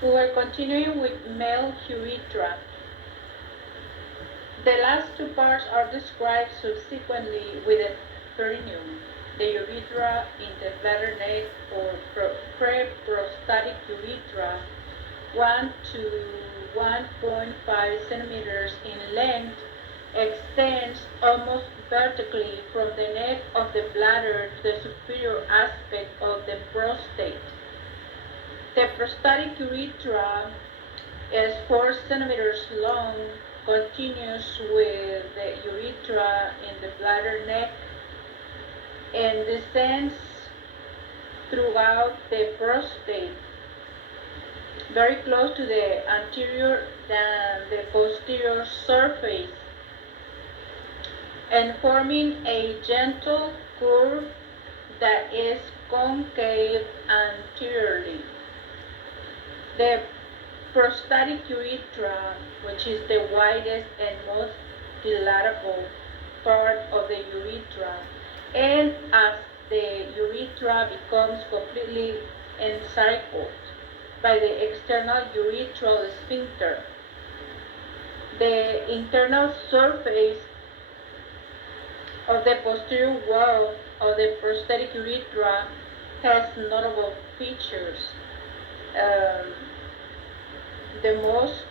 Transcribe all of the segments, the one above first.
We were continuing with male urethra. The last two parts are described subsequently with the perineum, the urethra in the bladder neck or pre-prostatic urethra, 1 to 1.5 centimeters in length, extends almost vertically from the neck of the bladder to the superior aspect of the prostate. The prostatic urethra is 4 centimeters long, continues with the urethra in the bladder neck, and descends throughout the prostate, very close to the anterior than the posterior surface, and forming a gentle curve that is concave anteriorly. The prostatic urethra, which is the widest and most dilatable part of the urethra, and as the urethra becomes completely encircled by the external urethral sphincter, the internal surface of the posterior wall of the prostatic urethra has notable features. The most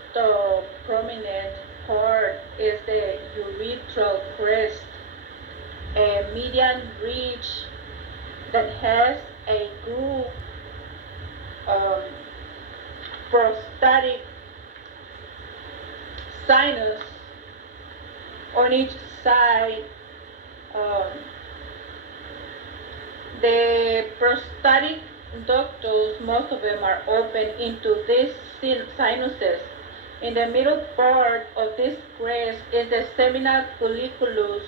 prominent part is the urethral crest, a median ridge that has a groove, prostatic sinus on each side. The prostatic ducts, most of them are open into these sinuses. In the middle part of this crest is the seminal colliculus,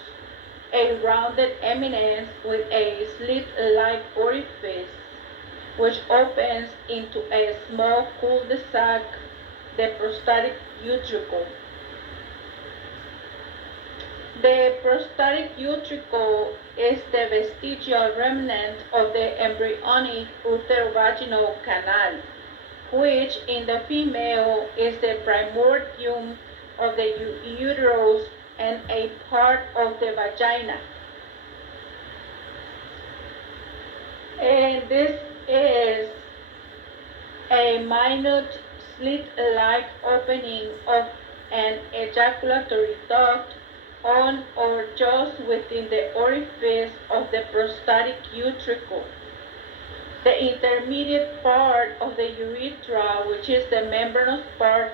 a rounded eminence with a slit-like orifice, which opens into a small cul-de-sac, the prostatic utricle. The prostatic utricle is the vestigial remnant of the embryonic uterovaginal canal, which in the female is the primordium of the uterus and a part of the vagina. And this is a minute slit-like opening of an ejaculatory duct on or just within the orifice of the prostatic utricle. The intermediate part of the urethra, which is the membranous part,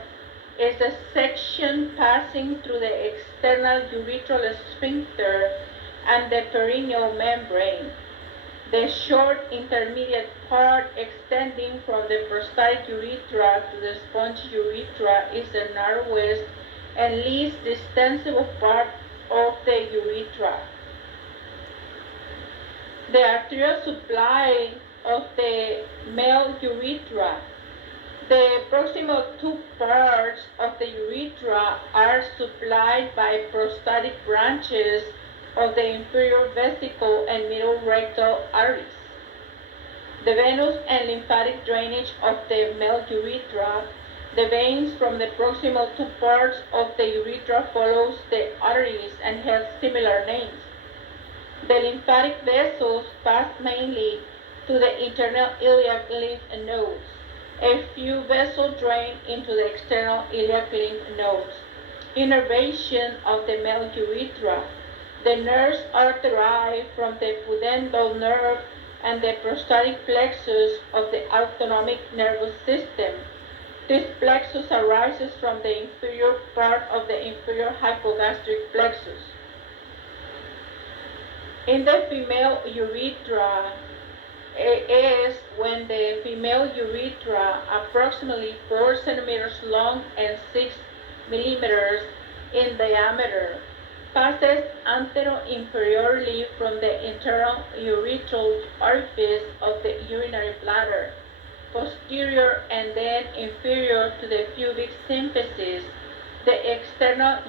is the section passing through the external urethral sphincter and the perineal membrane. The short intermediate part extending from the prostatic urethra to the spongy urethra is the narrowest and least distensible part of the urethra. The arterial supply of the male urethra. The proximal two parts of the urethra are supplied by prostatic branches of the inferior vesicle and middle rectal arteries. The venous and lymphatic drainage of the male urethra. The veins from the proximal two parts of the urethra follows the arteries and have similar names. The lymphatic vessels pass mainly to the internal iliac lymph nodes. A few vessels drain into the external iliac lymph nodes. Innervation of the male urethra. The nerves are derived from the pudendal nerve and the prostatic plexus of the autonomic nervous system. This plexus arises from the inferior part of the inferior hypogastric plexus. In the female urethra, it is when the female urethra, approximately 4 centimeters long and 6 millimeters in diameter, passes antero-inferiorly from the internal urethral orifice of the urinary bladder, posterior and then inferior to the pubic symphysis. The external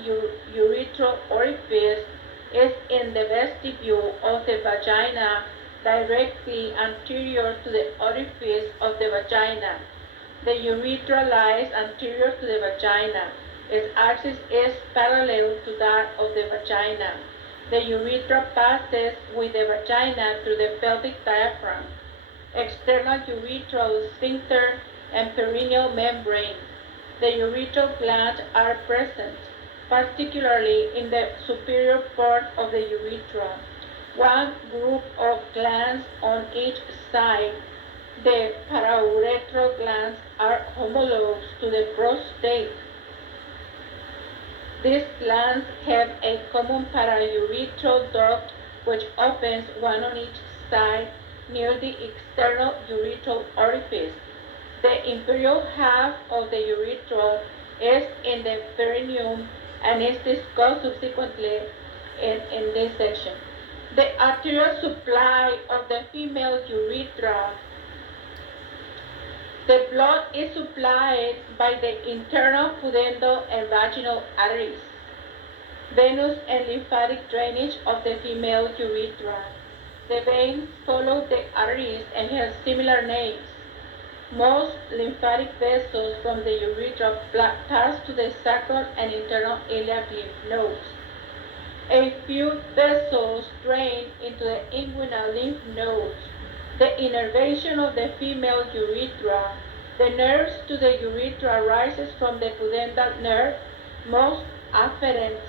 urethral orifice is in the vestibule of the vagina, directly anterior to the orifice of the vagina. The urethra lies anterior to the vagina. Its axis is parallel to that of the vagina. The urethra passes with the vagina through the pelvic diaphragm, external urethral sphincter, and perineal membrane. The urethral glands are present, particularly in the superior part of the urethra. One group of glands on each side, the paraurethral glands, are homologous to the prostate. These glands have a common paraurethral duct which opens one on each side near the external urethral orifice. The inferior half of the urethra is in the perineum and is discussed subsequently in this section. The arterial supply of the female urethra. The blood is supplied by the internal pudendal and vaginal arteries, venous and lymphatic drainage of the female urethra. The veins follow the arteries and have similar names. Most lymphatic vessels from the urethra pass to the sacral and internal iliac lymph nodes. A few vessels drain into the inguinal lymph nodes. The innervation of the female urethra. The nerves to the urethra rises from the pudendal nerve. Most afferents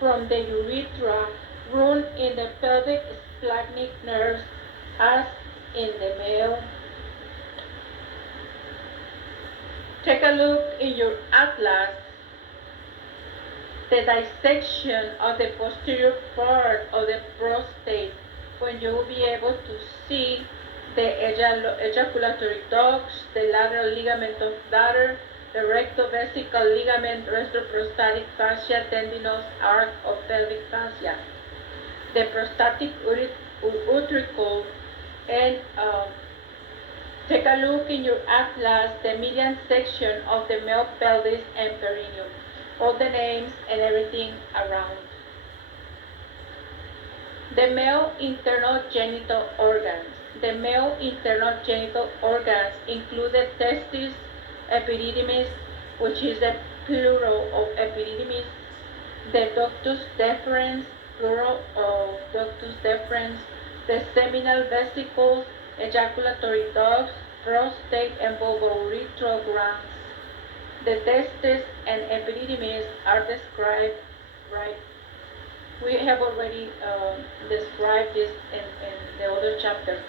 from the urethra run in the pelvic splanchnic nerves as in the male. Take a look in your atlas, the dissection of the posterior part of the prostate, when you will be able to see the ejaculatory ducts, the lateral ligament of bladder, the rectovesical ligament, retroprostatic fascia, tendinous arc of pelvic fascia, the prostatic utricle, and take a look in your atlas, the median section of the male pelvis and perineum, all the names and everything around. The male internal genital organs. The male internal genital organs include the testes, epididymis, which is the plural of epididymis, the ductus deferens, plural of ductus deferens, the seminal vesicles, ejaculatory ducts, prostate and bulbo-urethral glands. The testes and epididymis are described, right? We have already described this in the other chapter.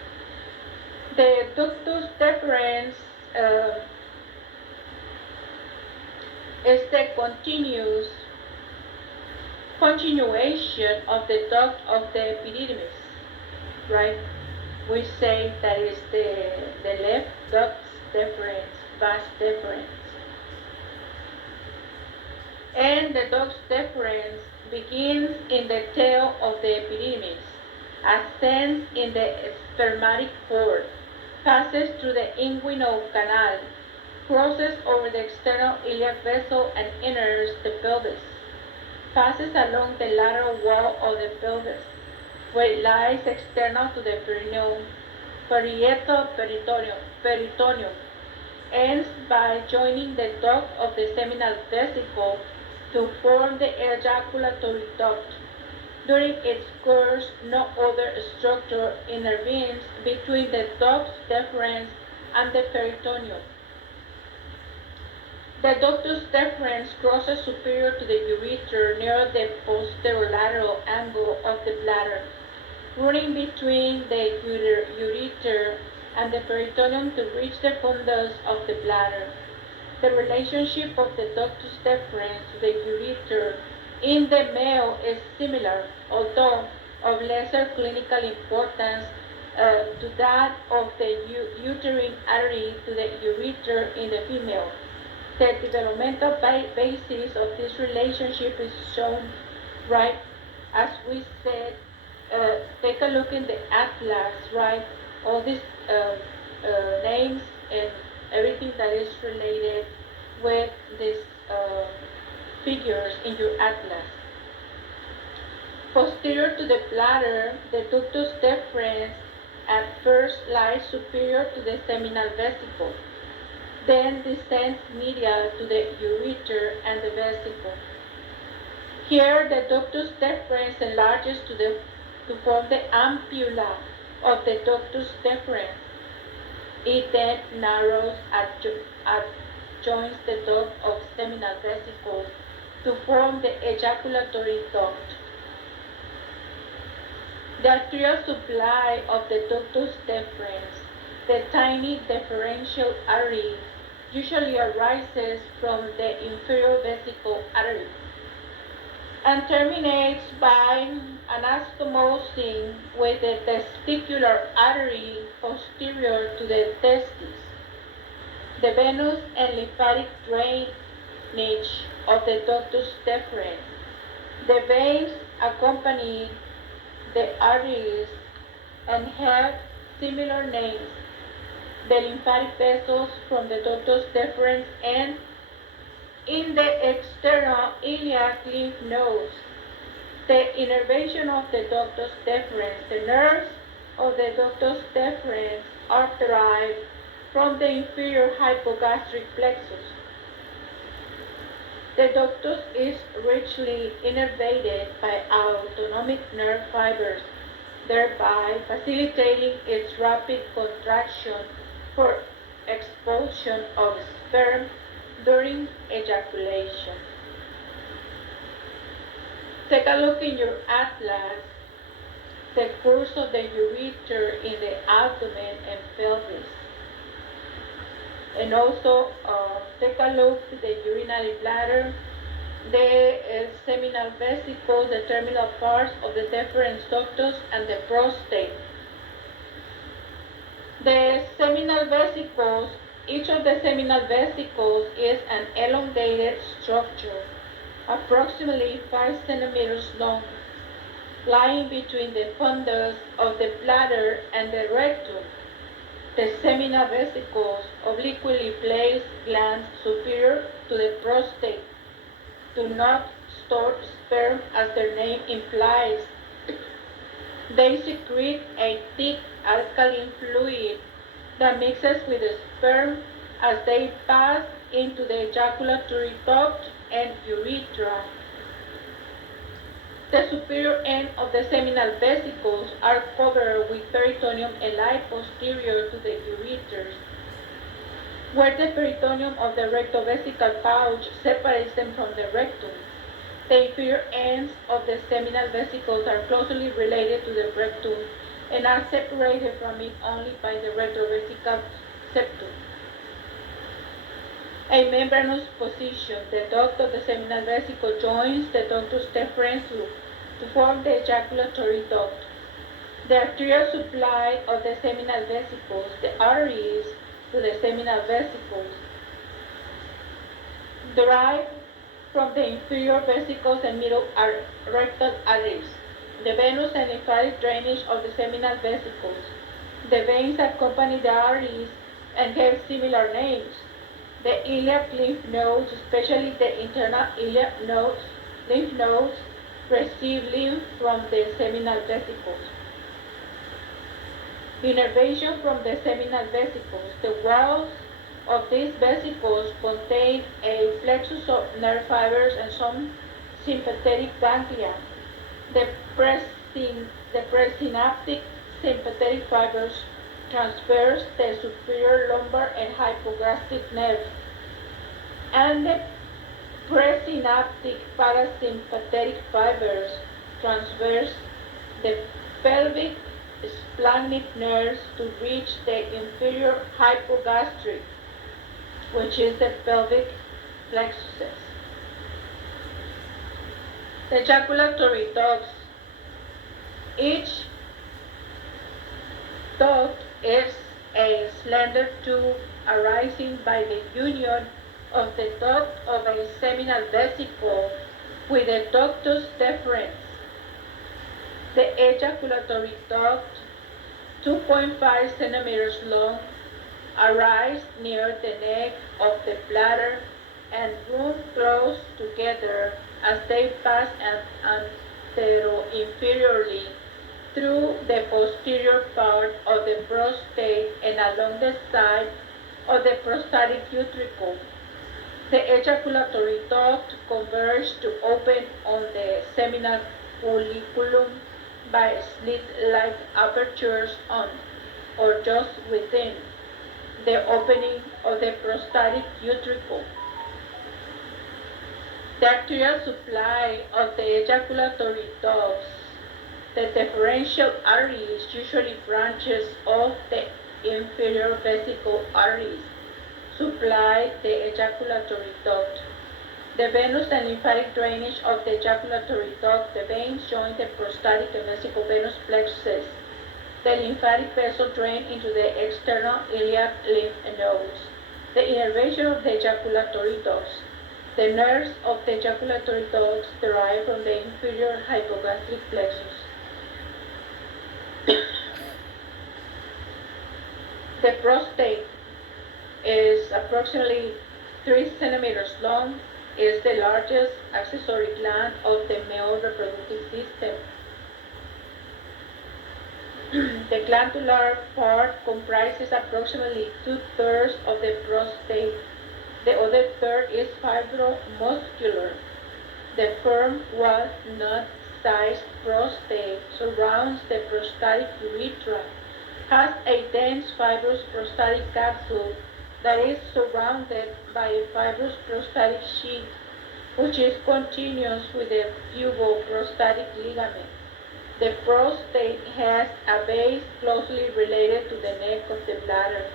The ductus deferens is the continuation of the duct of the epididymis, right? We say that is the left ductus deferens, vas deferens. And the ductus deferens begins in the tail of the epididymis, ascends in the spermatic cord, passes through the inguinal canal, crosses over the external iliac vessel and enters the pelvis, passes along the lateral wall of the pelvis, where it lies external to the perineum, parietal peritoneum, ends by joining the duct of the seminal vesicle to form the ejaculatory duct. During its course, no other structure intervenes between the ductus deferens and the peritoneum. The ductus deferens crosses superior to the urethra near the posterolateral angle of the bladder, running between the urethra and the peritoneum to reach the fundus of the bladder. The relationship of the ductus deferens to the urethra in the male is similar, although of lesser clinical importance to that of the uterine artery to the urethra in the female. The developmental basis of this relationship is shown, right? As we said, take a look in the atlas, right? All these names and everything that is related with these figures in your atlas. Posterior to the bladder, the ductus deferens at first lies superior to the seminal vesicle. then descends medial to the ureter and the vesicle. Here, the ductus deferens enlarges to form the ampulla of the ductus deferens. It then narrows at joins the duct of seminal vesicles to form the ejaculatory duct. The arterial supply of the ductus deferens, the tiny deferential artery, usually arises from the inferior vesicle artery and terminates by anastomosing with the testicular artery posterior to the testis. The venous and lymphatic drainage of the ductus deferens. The veins accompany the arteries and have similar names. The lymphatic vessels from the ductus deferens and in the external iliac lymph nodes. The innervation of the ductus deferens. The nerves of the ductus deferens are derived from the inferior hypogastric plexus. The ductus is richly innervated by autonomic nerve fibers, thereby facilitating its rapid contraction for expulsion of sperm during ejaculation. Take a look in your atlas, the course of the ureter in the abdomen and pelvis. And also take a look at the urinary bladder, the seminal vesicles, the terminal parts of the deferens ductus, and the prostate. The seminal vesicles, each of the seminal vesicles is an elongated structure, approximately 5 centimeters long, lying between the fundus of the bladder and the rectum. The seminal vesicles obliquely place glands superior to the prostate do not store sperm as their name implies. They secrete a thick alkaline fluid that mixes with the sperm as they pass into the ejaculatory duct and urethra. The superior end of the seminal vesicles are covered with peritoneum and lie posterior to the ureters, where the peritoneum of the rectovesical pouch separates them from the rectum. The inferior ends of the seminal vesicles are closely related to the rectum and are separated from it only by the retrovesical septum. A membranous position. The duct of the seminal vesicle joins the ductus deferens to form the ejaculatory duct. The arterial supply of the seminal vesicles, the arteries to the seminal vesicles, derive from the inferior vesicles and middle rectal arteries. The venous and lymphatic drainage of the seminal vesicles. The veins accompany the arteries and have similar names. The iliac lymph nodes, especially the internal iliac lymph nodes, receive lymph from the seminal vesicles. Innervation from the seminal vesicles. The walls of these vesicles contain a plexus of nerve fibers and some sympathetic ganglia. The presynaptic sympathetic fibers transverse the superior lumbar and hypogastric nerve, and the presynaptic parasympathetic fibers transverse the pelvic splanchnic nerves to reach the inferior hypogastric, which is the pelvic plexuses. The ejaculatory ducts. Each duct is a slender tube arising by the union of the duct of a seminal vesicle with the ductus deferens. The ejaculatory duct, 2.5 centimeters long, arise near the neck of the bladder and run close together as they pass antero-inferiorly through the posterior part of the prostate and along the side of the prostatic utricle. The ejaculatory duct converges to open on the seminal folliculum by slit-like apertures on or just within the opening of the prostatic utricle. The arterial supply of the ejaculatory ducts, the deferential arteries, usually branches of the inferior vesicle arteries, supply the ejaculatory duct. The venous and lymphatic drainage of the ejaculatory duct, the veins join the prostatic and vesical venous plexus. The lymphatic vessel drains into the external iliac lymph nodes. The innervation of the ejaculatory ducts. The nerves of the ejaculatory ducts derive from the inferior hypogastric plexus. The prostate is approximately 3 centimeters long, is the largest accessory gland of the male reproductive system. The glandular part comprises approximately 2/3 of the prostate. The other third is fibromuscular. The firm walnut-sized prostate surrounds the prostatic urethra, has a dense fibrous prostatic capsule that is surrounded by a fibrous prostatic sheath, which is continuous with the puboprostatic ligament. The prostate has a base closely related to the neck of the bladder,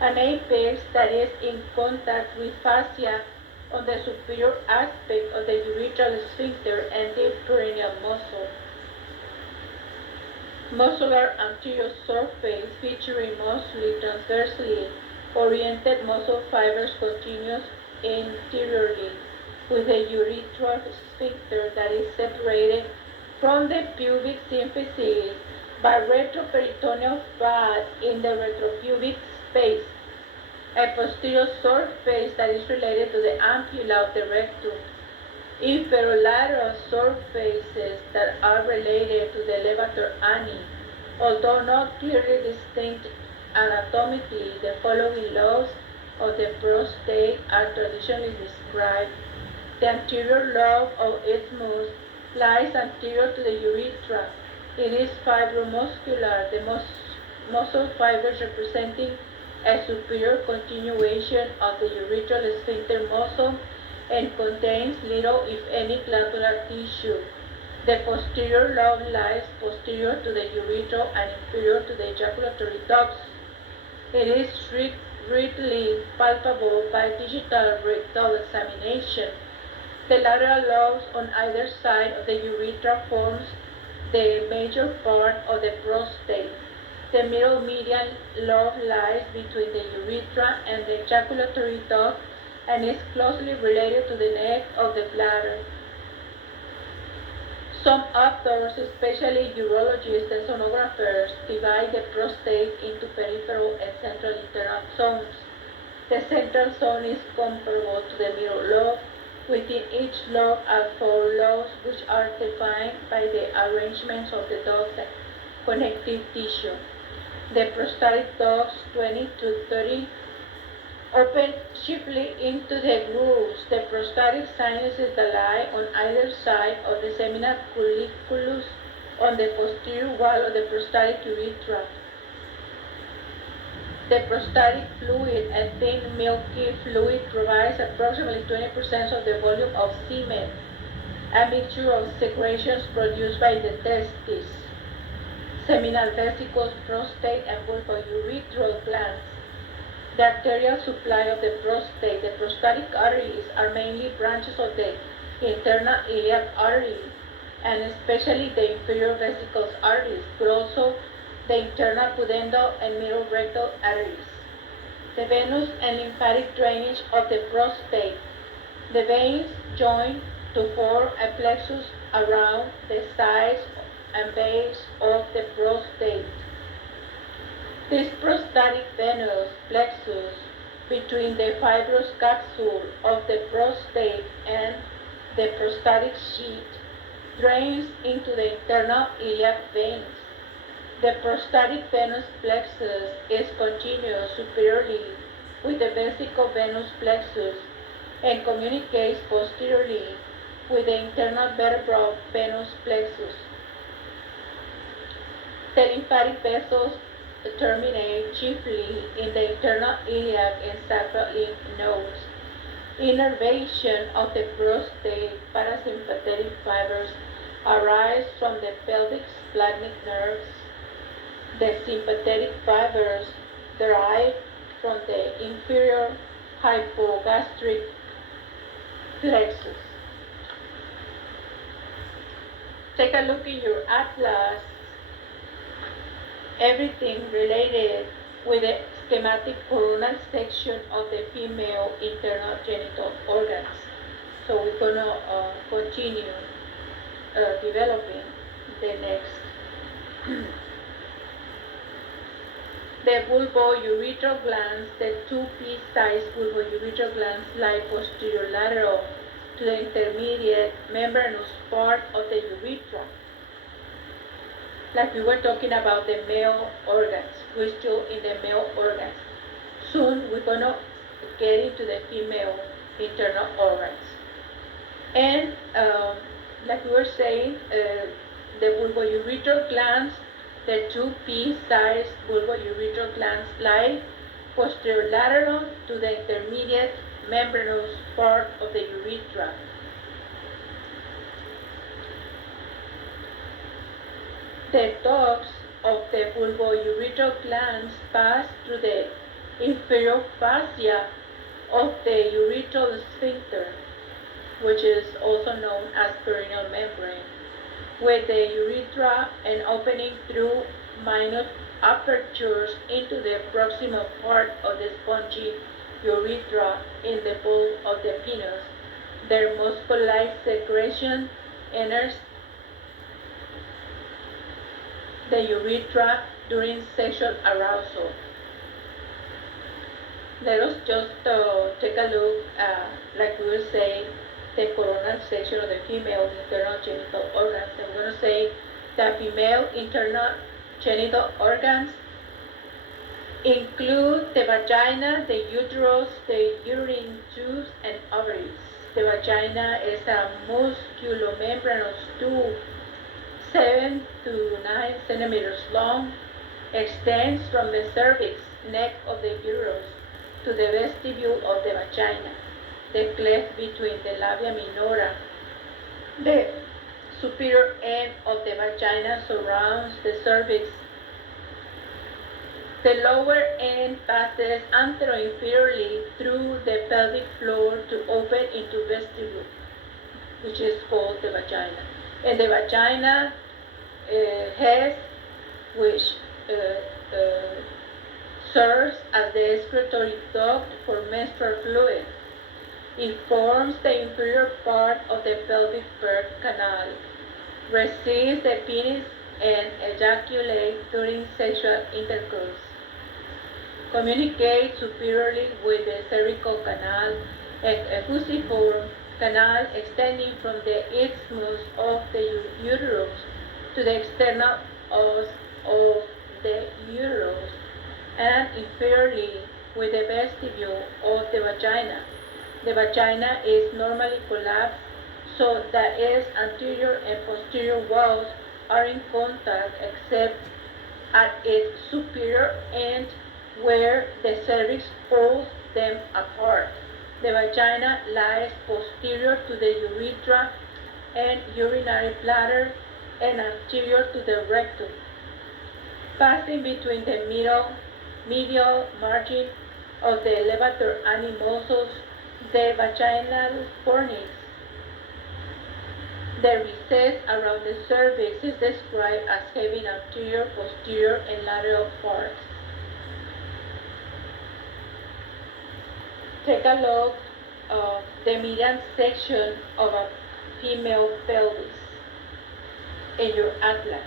an apex that is in contact with fascia on the superior aspect of the urethral sphincter and the perineal muscle. Muscular anterior surface featuring mostly transversely oriented muscle fibers continuous anteriorly with the urethral sphincter that is separated from the pubic symphysis by retroperitoneal fat in the retropubic space, a posterior surface that is related to the ampulla of the rectum, inferolateral surfaces that are related to the levator ani. Although not clearly distinct anatomically, the following lobes of the prostate are traditionally described. The anterior lobe of isthmus lies anterior to the urethra. It is fibromuscular, the muscle fibers representing a superior continuation of the urethral sphincter muscle and contains little, if any, glandular tissue. The posterior lobe lies posterior to the urethra and inferior to the ejaculatory ducts. It is readily palpable by digital rectal examination. The lateral lobes on either side of the urethra forms the major part of the prostate. The middle median lobe lies between the urethra and the ejaculatory duct and is closely related to the neck of the bladder. Some authors, especially urologists and sonographers, divide the prostate into peripheral and central internal zones. The central zone is comparable to the middle lobe. Within each lobe are 4 lobes, which are defined by the arrangements of the duct and connective tissue. The prostatic ducts, 20 to 30, open chiefly into the grooves. The prostatic sinuses that lie on either side of the seminal colliculus on the posterior wall of the prostatic urethra. The prostatic fluid, a thin milky fluid, provides approximately 20% of the volume of semen, a mixture of secretions produced by the testes, seminal vesicles, prostate, and Bulbo urethral glands. The arterial supply of the prostate. The prostatic arteries are mainly branches of the internal iliac artery, and especially the inferior vesicles arteries, but also the internal pudendal and middle rectal arteries. The venous and lymphatic drainage of the prostate. The veins join to form a plexus around the sides and base of the prostate. This prostatic venous plexus between the fibrous capsule of the prostate and the prostatic sheath drains into the internal iliac veins. The prostatic venous plexus is continuous superiorly with the vesicle venous plexus and communicates posteriorly with the internal vertebral venous plexus. The lymphatic vessels terminate chiefly in the internal iliac and sacral lymph nodes. Innervation of the prostate parasympathetic fibers arise from the pelvic splanchnic nerves. The sympathetic fibers derive from the inferior hypogastric plexus. Take a look in your atlas, everything related with the schematic coronal section of the female internal genital organs. So we're going to continue developing the next. The bulbo-urethral glands, the two pea-sized bulbo-urethral glands lie posterior lateral to the intermediate membranous part of the urethra. Like we were talking about the male organs, we're still in the male organs. Soon we're going to get into the female internal organs. And like we were saying, the bulbo-urethral glands, the two pea-sized bulbo-urethral glands lie posterior lateral to the intermediate membranous part of the urethra. The ducts of the bulbo-urethral glands pass through the inferior fascia of the urethral sphincter, which is also known as perineal membrane, with the urethra and opening through minute apertures into the proximal part of the spongy urethra in the bulb of the penis. Their muscle-like secretion enters the urethra during sexual arousal. Let us just take a look, like we were saying, the coronal section of the female internal genital organs. And we're going to say that female internal genital organs include the vagina, the uterus, the uterine tubes, and ovaries. The vagina is a musculomembranous tube, 7 to 9 centimeters long, extends from the cervix, neck of the uterus, to the vestibule of the vagina, the cleft between the labia minora. The superior end of the vagina surrounds the cervix. The lower end passes anteroinferiorly through the pelvic floor to open into vestibule, which is called the vagina. And the vagina has, which serves as the excretory duct for menstrual fluid. It forms the inferior part of the pelvic birth canal, receives the penis, and ejaculates during sexual intercourse. Communicates superiorly with the cervical canal and a fusiform canal extending from the isthmus of the uterus to the external os of the uterus, and inferiorly with the vestibule of the vagina. The vagina is normally collapsed so that its anterior and posterior walls are in contact except at its superior end where the cervix pulls them apart. The vagina lies posterior to the urethra and urinary bladder and anterior to the rectum, passing between the medial margin of the levator animosus, the vaginal fornix. The recess around the cervix is described as having anterior, posterior, and lateral parts. Take a look at the median section of a female pelvis in your atlas.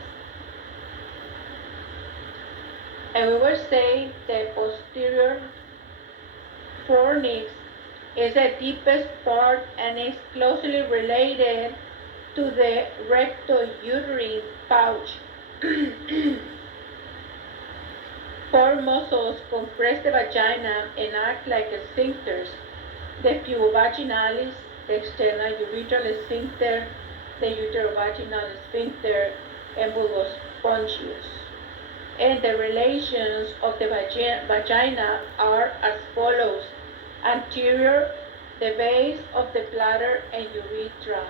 And we were saying the posterior fornix is the deepest part and is closely related to the rectouterine pouch. Four muscles compress the vagina and act like sphincters: the pubovaginalis, the external urethral sphincter, the uterovaginal sphincter, and bulbo spongius. And the relations of the vagina are as follows: anterior, the base of the bladder and urethra;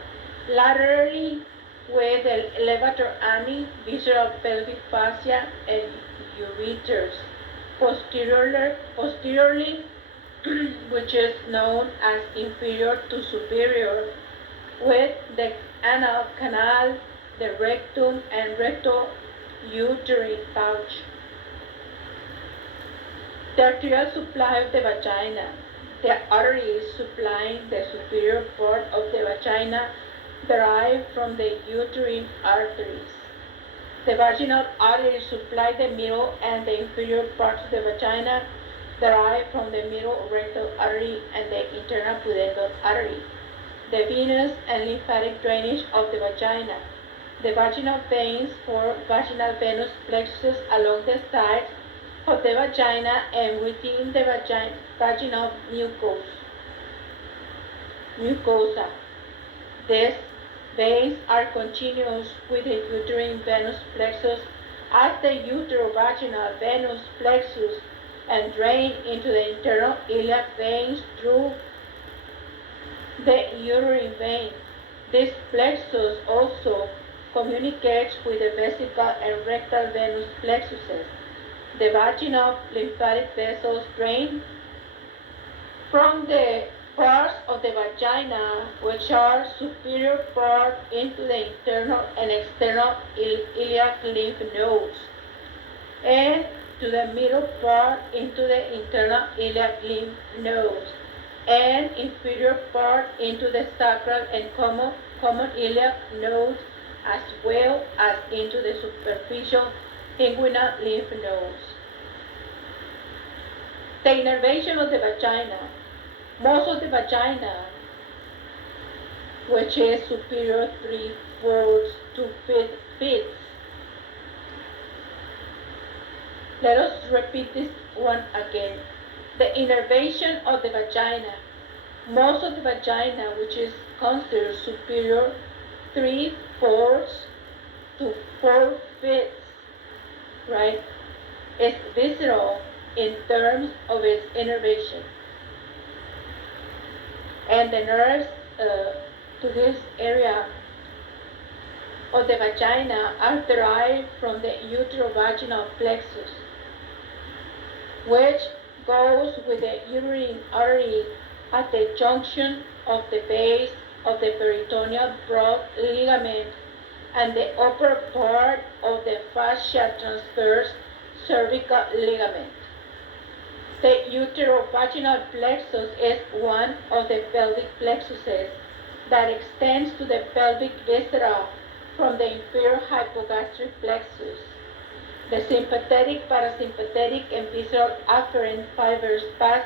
laterally, with the levator ani, visceral pelvic fascia, and ureters; posteriorly, which is known as inferior to superior, with the anal canal, the rectum, and recto-uterine pouch. The arterial supply of the vagina. The arteries supplying the superior part of the vagina derive from the uterine arteries. The vaginal arteries supply the middle and the inferior parts of the vagina, derived from the middle rectal artery and the internal pudendal artery. The venous and lymphatic drainage of the vagina. The vaginal veins form vaginal venous plexuses along the sides of the vagina and within the vaginal mucosa. These veins are continuous with the uterine venous plexus as the uterovaginal venous plexus and drain into the internal iliac veins through the uterine vein. This plexus also communicates with the vesical and rectal venous plexuses. The vaginal lymphatic vessels drain from the parts of the vagina which are superior part into the internal and external iliac lymph nodes, and to the middle part into the internal iliac lymph nodes, and inferior part into the sacral and common iliac nodes, as well as into the superficial inguinal lymph nodes. The innervation of the vagina. Most of the vagina, which is superior 3/4 to 5 feet. Let us repeat this one again. The innervation of the vagina. Most of the vagina, which is considered superior 3/4 to 4 feet, right, is visceral in terms of its innervation. And the nerves to this area of the vagina are derived from the uterovaginal plexus, which goes with the uterine artery at the junction of the base of the peritoneal broad ligament and the upper part of the fascia transverse cervical ligament. The uterovaginal plexus is one of the pelvic plexuses that extends to the pelvic viscera from the inferior hypogastric plexus. The sympathetic, parasympathetic, and visceral afferent fibers pass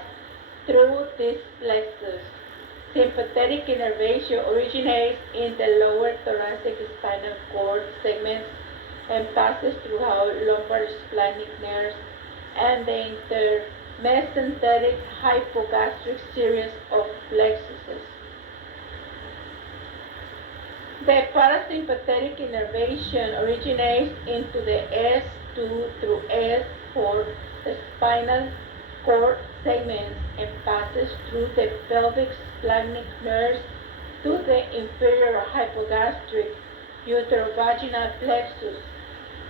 through this plexus. Sympathetic innervation originates in the lower thoracic spinal cord segments and passes throughout lumbar splenic nerves and the mesenteric hypogastric series of plexuses. The parasympathetic innervation originates into the S2 through S4 spinal cord segments and passes through the pelvic splenic nerves to the inferior hypogastric uterovaginal plexus.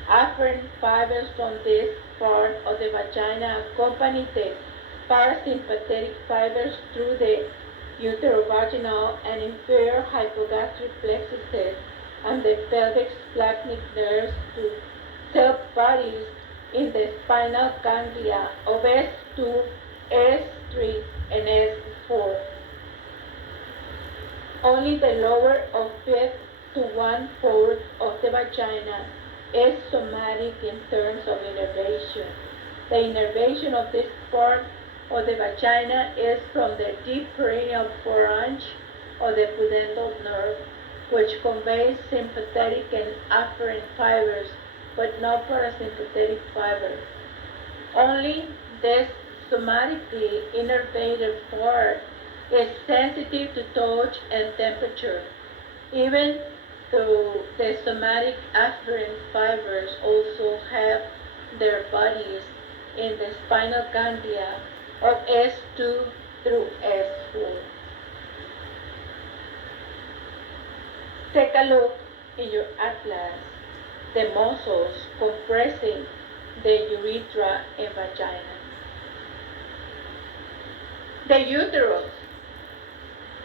Afferent fibers from this part of the vagina accompany the parasympathetic fibers through the uterovaginal and inferior hypogastric plexuses and the pelvic splenic nerves to cell bodies in the spinal ganglia of S2, S3, and S4. Only the lower of 5th to 1/4 of the vagina is somatic in terms of innervation. The innervation of this part of the vagina is from the deep perineal phalange of the pudendal nerve, which conveys sympathetic and afferent fibers, but no parasympathetic fibers. Only this somatically innervated part is sensitive to touch and temperature, even though the somatic afferent fibers also have their bodies in the spinal ganglia of S2 through S4. Take a look in your atlas, the muscles compressing the urethra and vagina. The uterus.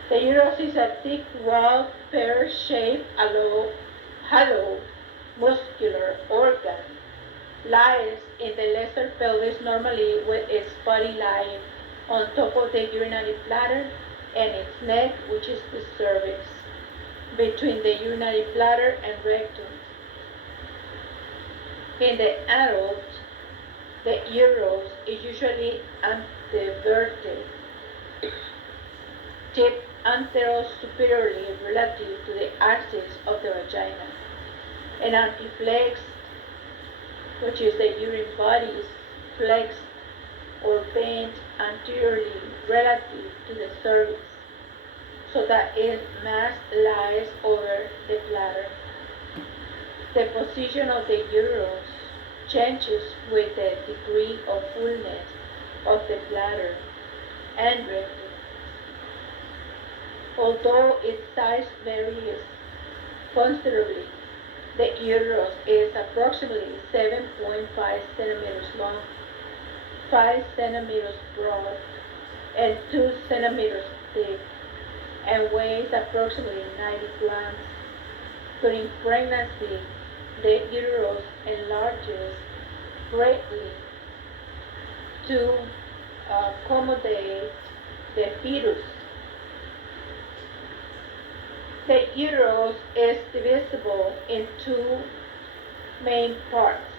The uterus is a thick-walled, pear-shaped, hollow, muscular organ. Lies in the lesser pelvis, normally with its body lying on top of the urinary bladder and its neck, which is the cervix, between the urinary bladder and rectum. In the adult, the uterus is usually anteverted, tipped anterosuperiorly relative to the axis of the vagina, and antiflexed, which is the urine bodies, flexed or bent anteriorly relative to the cervix, so that its mass lies over the bladder. The position of the uterus changes with the degree of fullness of the bladder and rectum. Although its size varies considerably, the uterus is approximately 7.5 centimeters long, 5 centimeters broad, and 2 centimeters thick, and weighs approximately 90 grams. During pregnancy, the uterus enlarges greatly to accommodate the fetus. The uterus is divisible in two main parts,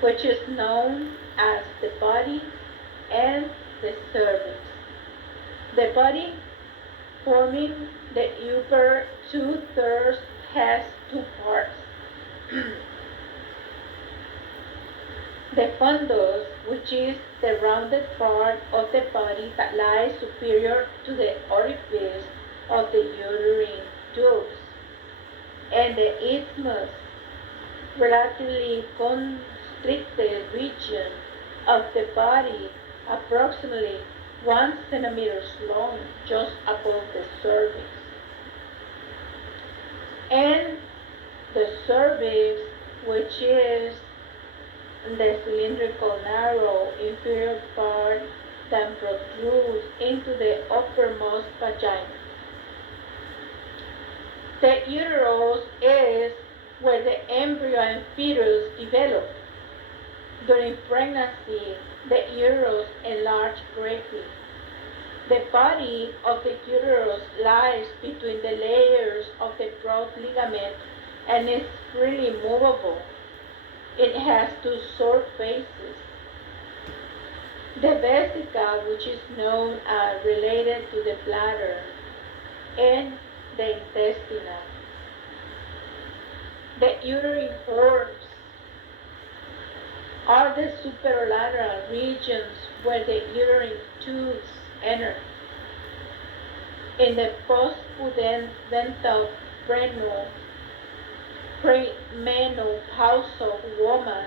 which is known as the body and the cervix. The body, forming the upper two-thirds, has two parts. The fundus, which is the rounded part of the body that lies superior to the orifice of the uterine tubes, and the isthmus, relatively constricted region of the body, approximately 1 centimeter long, just above the cervix. And the cervix, which is the cylindrical narrow inferior part that protrudes into the uppermost vagina. The uterus is where the embryo and fetus develop. During pregnancy, the uterus enlarges greatly. The body of the uterus lies between the layers of the broad ligament and is freely movable. It has two short faces. The vesicle, which is known as related to the bladder, and the intestinal. The uterine horns are the superolateral regions where the uterine tubes enter. In the postpudental premenopausal woman,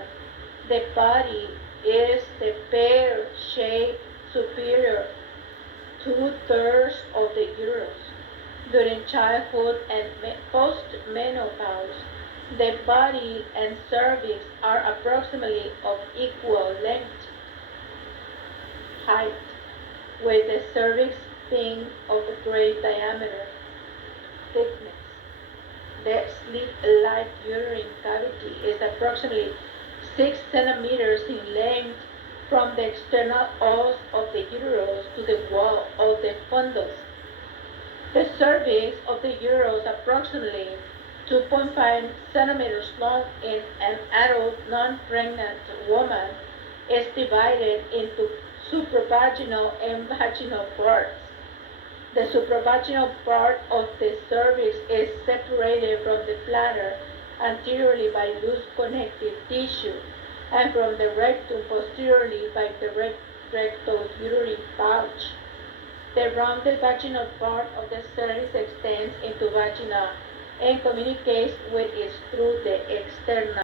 the body is the pear-shaped superior two-thirds of the uterus. During childhood and post-menopause, the body and cervix are approximately of equal length, height, with the cervix being of a great diameter, thickness. The slit-like uterine cavity is approximately 6 centimeters in length from the external os of the uterus to the wall of the fundus. The cervix of the uterus, approximately 2.5 centimeters long in an adult non-pregnant woman, is divided into supravaginal and vaginal parts. The supravaginal part of the cervix is separated from the bladder anteriorly by loose connective tissue and from the rectum posteriorly by the rectal uterine pouch. The rounded vaginal part of the cervix extends into vagina and communicates with it through the external